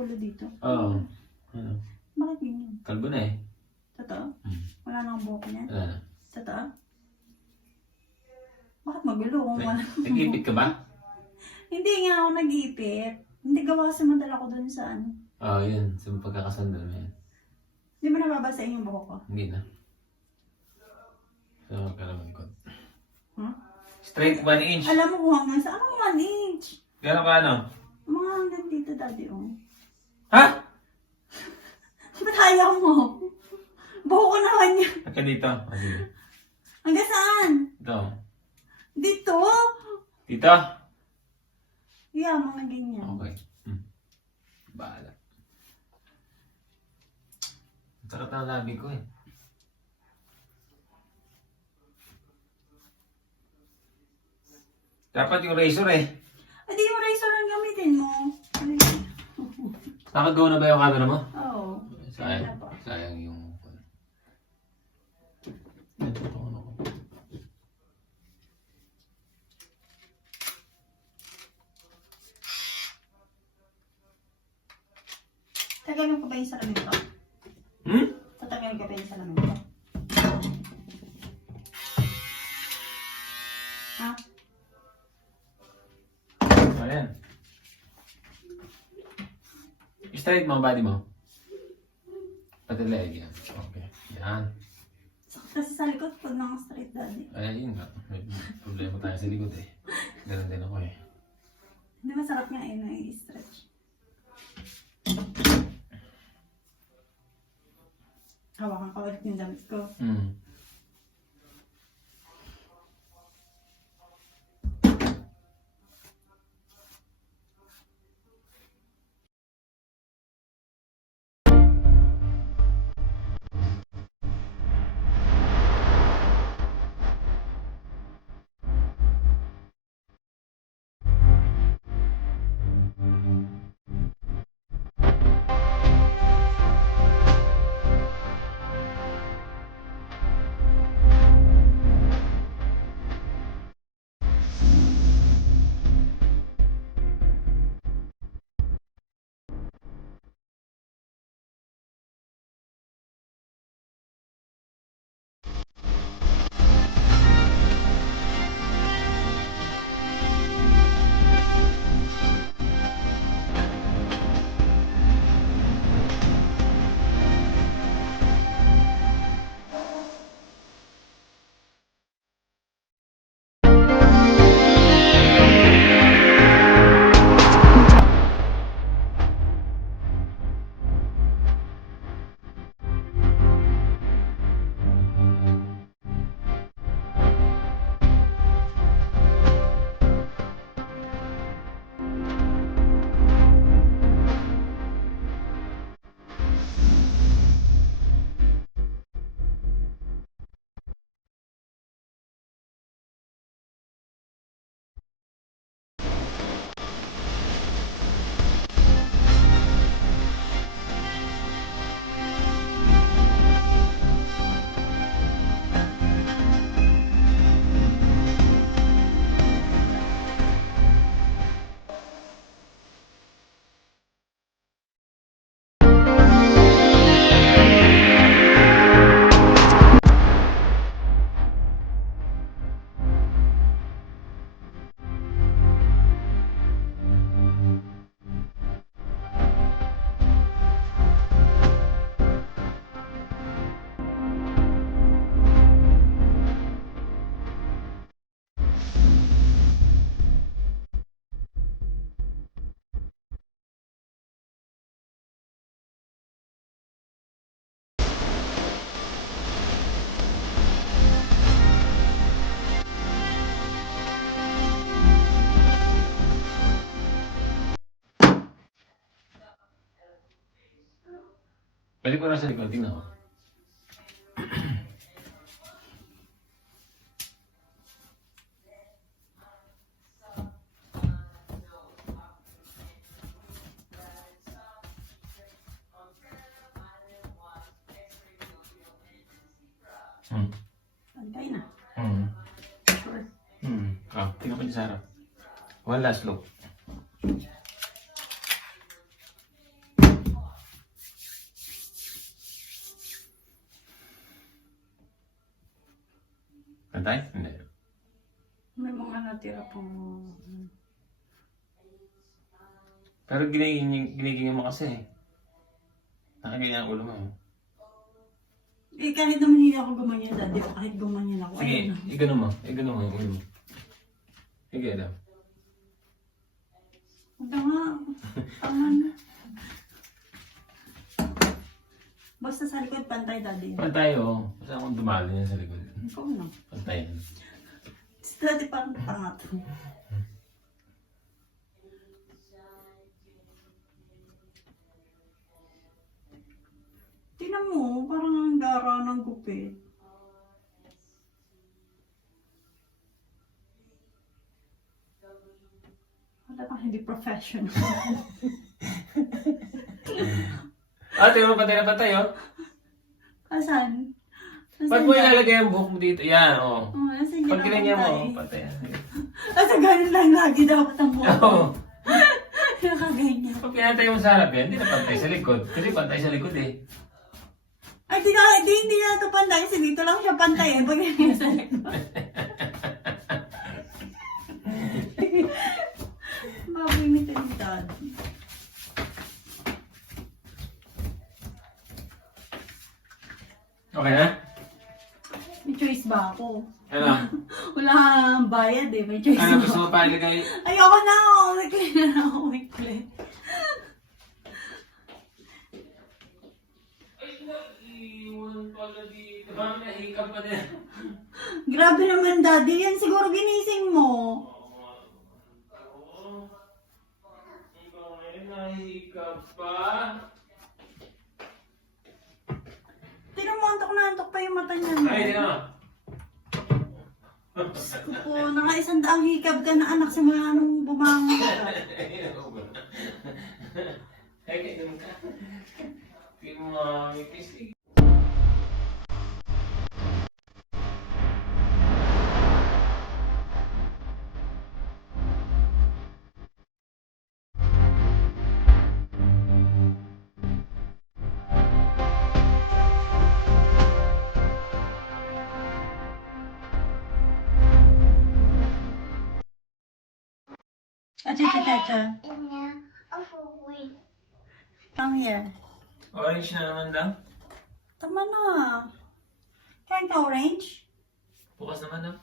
magulo dito. Oo. Ano? Bakit ganyan? Kalbo na eh. Totoo? Hmm. Wala nang buhok niyan? Wala na. Totoo? Bakit magulo kung wala? Nag-ipit ka ba? Hindi nga ako nag-iipit. Hindi gawa kasi madala ko dun sa ano. Oo, yun. Sa pagkakasandal mo yan. Hindi mo nababasain yung buhok ko? Hindi na. So, kalaman ko. Huh? Straight 1 inch. Alam mo kung hanggang sa anong 1 inch? Gano'n ka ano? Mga hanggang dito, daddy, oh. Ha? Ba't ayaw mo? Buhok ko naman yan. Hanggang dito. O, sige. Hanggang saan? Ito. Dito? Dito? Yeah, mga ganyan. Okay. Bahala. Ang sarap ng labi ko eh. Dapat yung razor eh. Adi yung razor ang gamitin mo. Nakagawa na ba yung camera mo? Oo. Sayang. Kaya na po. Sayang yung... Ito ano ko. Tagalog ko ba yung salamin ko? Hmm? Tatagalog ka ba yung salamin ko? Ha? Ayan. Straight mo ang body mo. Pati leg yan. Okay. Yan. Sakit kasi sa likod pag nang straight, daddy. Ay, yun nga. May problema tayo sa likod eh. Ganun din ako eh. Hindi masarap nga yun na i-stretch. Hawakan ka ulit yung damit ko. Balik ko na sa likod. Tingnan ko. Pantay na. Sure. Tingnan mo dyan sa harap. One last look. Pantay? Hindi. May mga natira pang... Pero ginigingin mo kasi. Nakaganyan ang ulo mo. Eh, kahit naman hindi ako gumanyan, Daddy. O kahit gumanyan ako. Sige, Ayun. igano mo. Igano mo yung ulo mo. Sige, daw. Huwag na nga. Tama na. Basta sa likod, pantay, Daddy. Pantay, oh. Basta akong dumali niya sa likod. Ikaw na. Pantay. Si Daddy parang pangat. Tingnan mo, parang ang dara ng gupit. Wala kang hindi professional. Tingnan mo pantay na pantay, oh. Asan? Ba't mo ilalagay ang buhok mo dito? Yan, oh. Oh, asan Pag kinanya mo, pantay? pantay. Asa ganun lang lagi dapat ang buhok. Oo. Nakaganyan. Pag pinatay mo sa harap yan, hindi na pantay sa likod. Kasi pantay sa likod eh. Ay, hindi na ito pantay. Kasi dito lang siya pantay. Pag ganyan sa likod. Baboy ni Trinidad. Okay na? May choice ba ako? Ano? Wala kang bayad eh. May choice Ano, ba gusto ako? mo pa ilagay? Ayoko na ako. Weekly na ako. Weekly. Ay, naiwan pala dito. Bakit nahikap pa din? Grabe naman, Daddy. Yan siguro ginising mo. Ikaw ngayon nahikap pa. Tinan mo, antok pa yung mata niya. Ay, di na. Po, naka-100 hikab ka na anak simula nung bumangon ka. Ay, ganun ka. Hindi mo makakikis. Teta. Come here. Orange na naman lang. Tama na. Kain ka orange? Bukas naman lang.